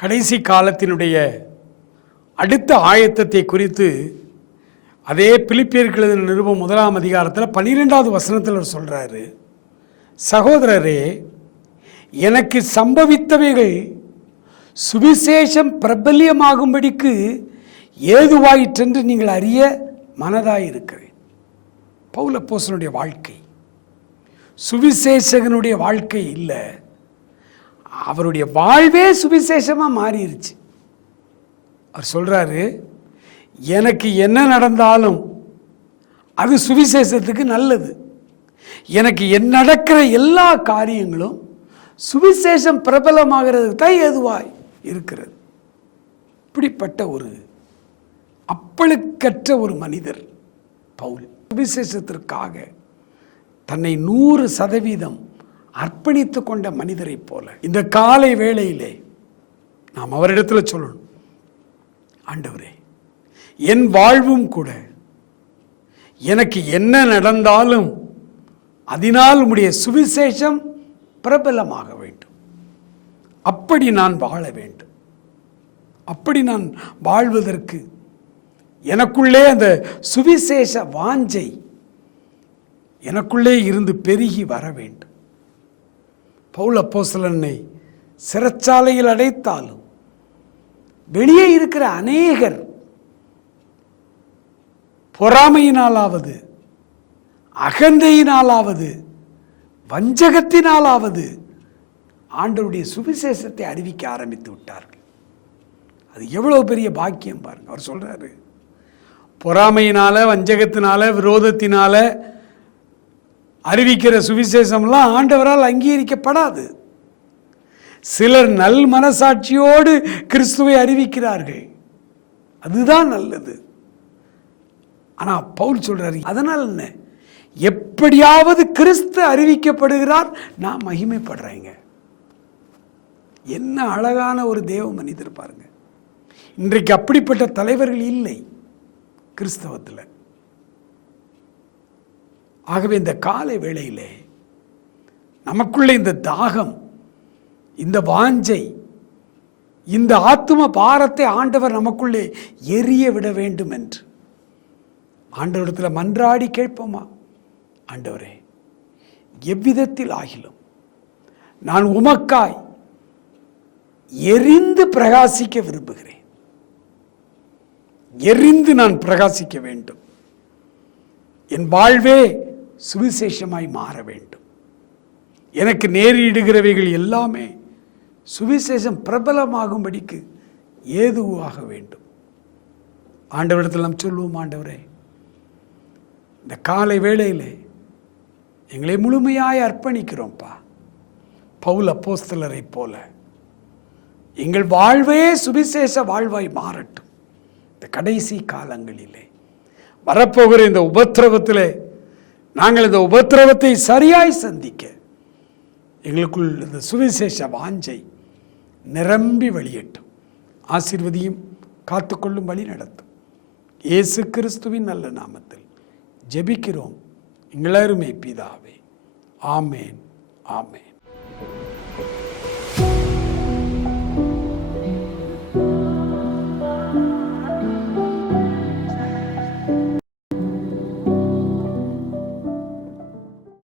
கடைசி காலத்தினுடைய அடுத்த ஆயத்தத்தை குறித்து அதே பிலிப்பியருக்கு எழுதின நிருபம் 1ஆம் அதிகாரத்தில் 12வது வசனத்தில் சொல்கிறாரு, சகோதரரே, எனக்கு சம்பவித்தவைகள் சுவிசேஷம் பிரபல்யமாகும்படிக்கு ஏதுவாயிற்றென்று நீங்கள் அறிய மனதாயிருக்கிறேன். பவுல் அப்போஸ்தலனுடைய வாழ்க்கை சுவிசேஷகனுடைய வாழ்க்கை இல்லை, அவருடைய வாழ்வே சுவிசேஷமாக மாறிடுச்சு. அவர் சொல்கிறாரு, எனக்கு என்ன நடந்தாலும் அது சுவிசேஷத்துக்கு நல்லது. எனக்கு நடக்கிற எல்லா காரியங்களும் சுவிசேஷம் பிரபலமாகிறதுக்கு தான் ஏதுவாய் இருக்கிறது. இப்படிப்பட்ட ஒரு அப்பழுக்கற்ற ஒரு மனிதர் பவுல். சுவிசேஷத்திற்காக தன்னை 100% அர்ப்பணித்து கொண்ட மனிதரை போல இந்த காலை வேளையிலே நாம் அவரிடத்தில் சொல்லணும், ஆண்டவரே, என் வாழ்வும் கூட எனக்கு என்ன நடந்தாலும் அதனால் உம்முடைய சுவிசேஷம் பிரபலமாக வேண்டும். அப்படி நான் வாழ வேண்டும். அப்படி நான் வாழ்வதற்கு எனக்குள்ளே அந்த சுவிசேஷ வாஞ்சை எனக்குள்ளே இருந்து பெருகி வர வேண்டும். பவுல் அப்போஸ்தலனை சிறைச்சாலையில் அடைத்தாலும் வெளியே இருக்கிற அநேகர் பொறாமையினாலாவது அகந்தையினாலாவது வஞ்சகத்தினாலாவது ஆண்டவருடைய சுவிசேஷத்தை அறிவிக்க ஆரம்பித்து விட்டார்கள். அது எவ்வளவு பெரிய பாக்கியம் பாருங்க. அவர் சொல்றாரு, பொறாமையினால வஞ்சகத்தினால விரோதத்தினால அறிவிக்கிற சுவிசேஷம்லாம் ஆண்டவரால் அங்கீகரிக்கப்படாது. சிலர் நல் மனசாட்சியோடு கிறிஸ்துவை அறிவிக்கிறார்கள், அதுதான் நல்லது. ஆனால் பவுல் சொல்றாரு, அதனால் என்ன, எப்படியாவது கிறிஸ்து அறிவிக்கப்படுகிறார், நான் மகிமைப்படுறேங்க. என்ன அழகான ஒரு தேவ மனிதர் பாருங்க. இன்றைக்கு அப்படிப்பட்ட தலைவர்கள் இல்லை கிறிஸ்தவத்தில். ஆகவே இந்த காலை வேளையிலே நமக்குள்ளே இந்த தாகம், இந்த வாஞ்சை, இந்த ஆத்தும பாரத்தை ஆண்டவர் நமக்குள்ளே எரிய விட வேண்டும் என்று ஆண்டவரிடத்தில் மன்றாடி கேட்போமா? ஆண்டவரே, எவ்விதத்தில் ஆகிலும் நான் உமக்காய் எரிந்து பிரகாசிக்க விரும்புகிறேன். எரிந்து நான் பிரகாசிக்க வேண்டும். என் வாழ்வே சுவிசேஷமாய் மாற வேண்டும். எனக்கு நேரிடுகிறவைகள் எல்லாமே சுவிசேஷம் பிரபலமாகும்படிக்கு ஏதுவாக வேண்டும். ஆண்டவரிடத்தில் நாம் சொல்லுவோம், ஆண்டவரே, இந்த காலை வேளையிலே எங்களை முழுமையாய் அர்ப்பணிக்கிறோம்ப்பா. பவுல் அப்போஸ்தலரை போல எங்கள் வாழ்வே சுவிசேஷ வாழ்வாய் மாறட்டும். இந்த கடைசி காலங்களிலே வரப்போகிற இந்த உபத்திரவத்திலே நாங்கள் இந்த உபத்திரவத்தை சரியாய் சந்திக்க எங்களுக்குள் இந்த சுவிசேஷ வாஞ்சை நிரம்பி வழியட்டும். ஆசீர்வதியும் காத்துக்கொள்ளும் வழி நடத்தும். இயேசு கிறிஸ்துவின் நல்ல நாமத்தில் ஜெபிக்கிறோம் எங்களருமே பிதாவே. ஆமேன், ஆமேன்.